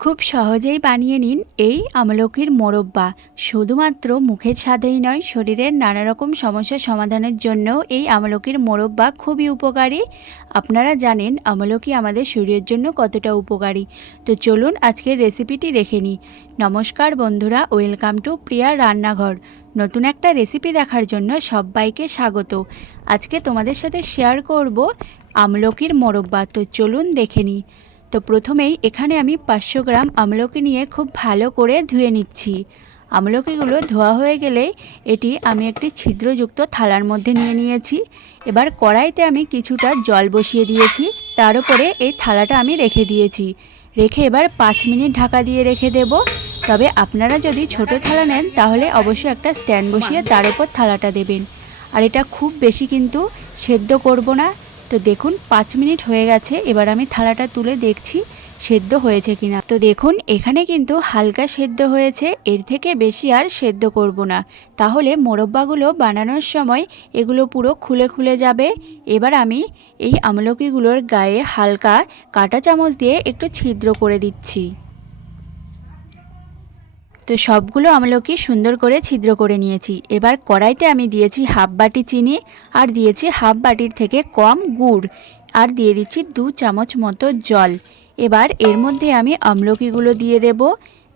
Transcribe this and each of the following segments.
খুব সহজেই বানিয়ে নিন এই আমলকির মোরব্বা। শুধুমাত্র মুখের স্বাদেই নয়, শরীরের নানা রকম সমস্যার সমাধানের জন্য এই আমলকির মোরব্বা খুবই উপকারী। আপনারা জানেন, আমলকি আমাদের শরীরের জন্য কতটা উপকারী। তো চলুন আজকের রেসিপিটি দেখে নিই। নমস্কার বন্ধুরা, ওয়েলকাম টু প্রিয়া রান্নাঘর। নতুন একটা রেসিপি দেখার জন্য সবাইকে স্বাগত। আজকে তোমাদের সাথে শেয়ার করব আমলকির মোরব্বা। তো চলুন দেখে নিই। তো প্রথমেই এখানে আমি পাঁচশো গ্রাম আমলকি নিয়ে খুব ভালো করে ধুয়ে নিচ্ছি। আমলকিগুলো ধোয়া হয়ে গেলে এটি আমি একটি ছিদ্রযুক্ত থালার মধ্যে নিয়ে নিয়েছি। এবার কড়াইতে আমি কিছুটা জল বসিয়ে দিয়েছি, তার উপরে এই থালাটা আমি রেখে দিয়েছি। রেখে এবার পাঁচ মিনিট ঢাকা দিয়ে রেখে দেব। তবে আপনারা যদি ছোট থালা নেন, তাহলে অবশ্যই একটা স্ট্যান্ড বসিয়ে তার উপর থালাটা দেবেন। আর এটা খুব বেশি কিন্তু সেদ্ধ করব না। তো দেখুন, পাঁচ মিনিট হয়ে গেছে, এবার আমি থালাটা তুলে দেখছি সেদ্ধ হয়েছে কিনা। তো দেখুন, এখানে কিন্তু হালকা সেদ্ধ হয়েছে, এর থেকে বেশি আর সেদ্ধ করব না। তাহলে মোরব্বাগুলো বানানোর সময় এগুলো পুরো খুলে খুলে যাবে। এবার আমি এই আমলকিগুলোর গায়ে হালকা কাঁটা চামচ দিয়ে একটু ছিদ্র করে দিচ্ছি। তো সবগুলো আমলকি সুন্দর করে ছিদ্র করে নিয়েছি। এবার কড়াইতে আমি দিয়েছি হাফ বাটি চিনি আর দিয়েছি হাফ বাটির থেকে কম গুড় আর দিয়ে দিচ্ছি দু চামচ মতো জল। এবার এর মধ্যে আমি আমলকিগুলো দিয়ে দেব।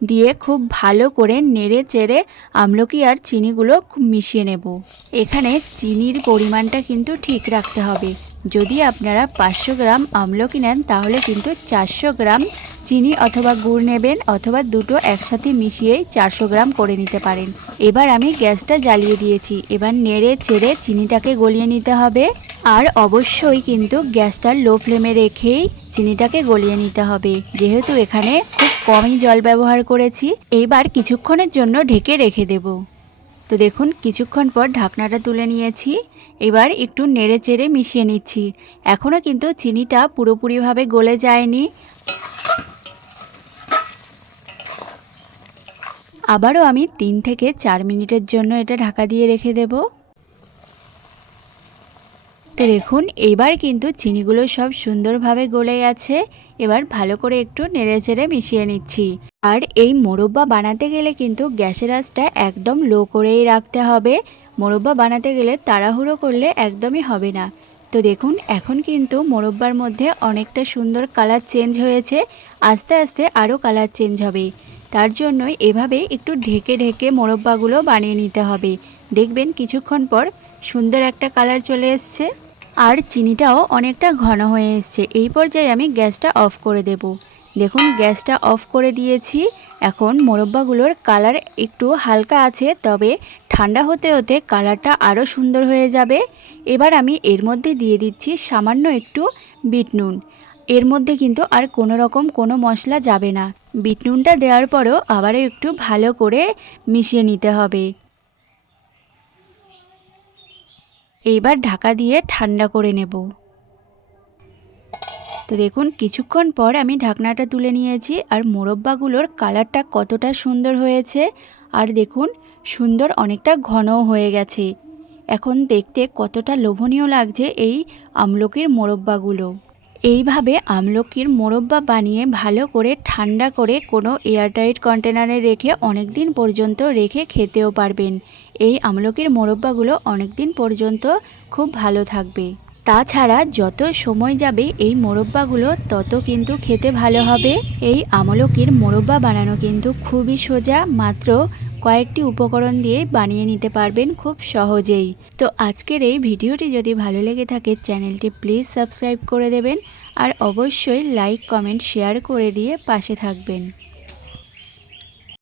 দিয়ে খুব ভালো করে নেড়ে চেড়ে আমলকি আর চিনিগুলো খুব মিশিয়ে নেব। এখানে চিনির পরিমাণটা কিন্তু ঠিক রাখতে হবে। যদি আপনারা পাঁচশো গ্রাম আমলকি নেন, তাহলে কিন্তু চারশো গ্রাম চিনি অথবা গুড় নেবেন অথবা দুটো একসাথে মিশিয়েই চারশো গ্রাম করে নিতে পারেন। এবার আমি গ্যাসটা জ্বালিয়ে দিয়েছি। এবার নেড়ে চেড়ে চিনিটাকে গলিয়ে নিতে হবে। আর অবশ্যই কিন্তু গ্যাসটা লো ফ্লেমে রেখেই চিনিটাকে গলিয়ে নিতে হবে। যেহেতু এখানে খুব কমই জল ব্যবহার করেছি এইবার কিছুক্ষণের জন্য ঢেকে রেখে দেব। তো দেখুন, কিছুক্ষণ পর ঢাকনাটা তুলে নিয়েছি। এবার একটু নেড়ে চেড়ে মিশিয়ে নিচ্ছি। এখনও কিন্তু চিনিটা পুরোপুরিভাবে গলে যায়নি। আবারও আমি তিন থেকে চার মিনিটের জন্য এটা ঢাকা দিয়ে রেখে দেব। দেখুন, এবার কিন্তু চিনিগুলো সব সুন্দরভাবে গলে গেছে। এবার ভালো করে একটু নেড়ে চেড়ে মিশিয়ে নিচ্ছি। আর এই মোরব্বা বানাতে গেলে কিন্তু গ্যাসের আঁচটা একদম লো করেই রাখতে হবে। মোরব্বা বানাতে গেলে তাড়াহুড়ো করলে একদমই হবে না। তো দেখুন, এখন কিন্তু মোরব্বার মধ্যে অনেকটা সুন্দর কালার চেঞ্জ হয়েছে। আস্তে আস্তে আরও কালার চেঞ্জ হবে। তার জন্যই এভাবে একটু ঢেকে ঢেকে মোরব্বাগুলো বানিয়ে নিতে হবে। দেখবেন কিছুক্ষণ পর সুন্দর একটা কালার চলে এসছে। আর চিনিটাও অনেকটা ঘন হয়ে এসছে। এই পর্যায়ে আমি গ্যাসটা অফ করে দেব। দেখুন, গ্যাসটা অফ করে দিয়েছি। এখন মোরব্বাগুলোর কালার একটু হালকা আছে, তবে ঠান্ডা হতে হতে কালারটা আরও সুন্দর হয়ে যাবে। এবার আমি এর মধ্যে দিয়ে দিচ্ছি সামান্য একটু বিট নুন। এর মধ্যে কিন্তু আর কোনো রকম কোনো মশলা যাবে না। বিট নুনটা দেওয়ার পরও আবারও একটু ভালো করে মিশিয়ে নিতে হবে। এইবার ঢাকা দিয়ে ঠান্ডা করে নেব। তো দেখুন, কিছুক্ষণ পর আমি ঢাকনাটা তুলে নিয়েছি আর মোরব্বাগুলোর কালারটা কতটা সুন্দর হয়েছে। আর দেখুন, সুন্দর অনেকটা ঘনও হয়ে গেছে। এখন দেখতে কতটা লোভনীয় লাগছে এই আমলকির মোরব্বাগুলো। এইভাবে আমলকির মোরব্বা বানিয়ে ভালো করে ঠান্ডা করে কোনো এয়ারটাইট কন্টেনারে রেখে অনেক দিন পর্যন্ত রেখে খেতেও পারবেন। এই আমলকির মোরব্বাগুলো অনেক দিন পর্যন্ত খুব ভালো থাকবে। তাছাড়া যত সময় যাবে এই মোরব্বাগুলো, তত কিন্তু খেতে ভালো হবে। এই আমলকির মোরব্বা বানানো কিন্তু খুবই সোজা, মাত্র কয়েকটি উপকরণ দিয়ে বানিয়ে নিতে পারবেন খুব সহজেই। তো আজকের এই ভিডিওটি যদি ভালো লেগে থাকে, চ্যানেলটি প্লিজ সাবস্ক্রাইব করে দেবেন আর অবশ্যই লাইক, কমেন্ট, শেয়ার করে দিয়ে পাশে থাকবেন।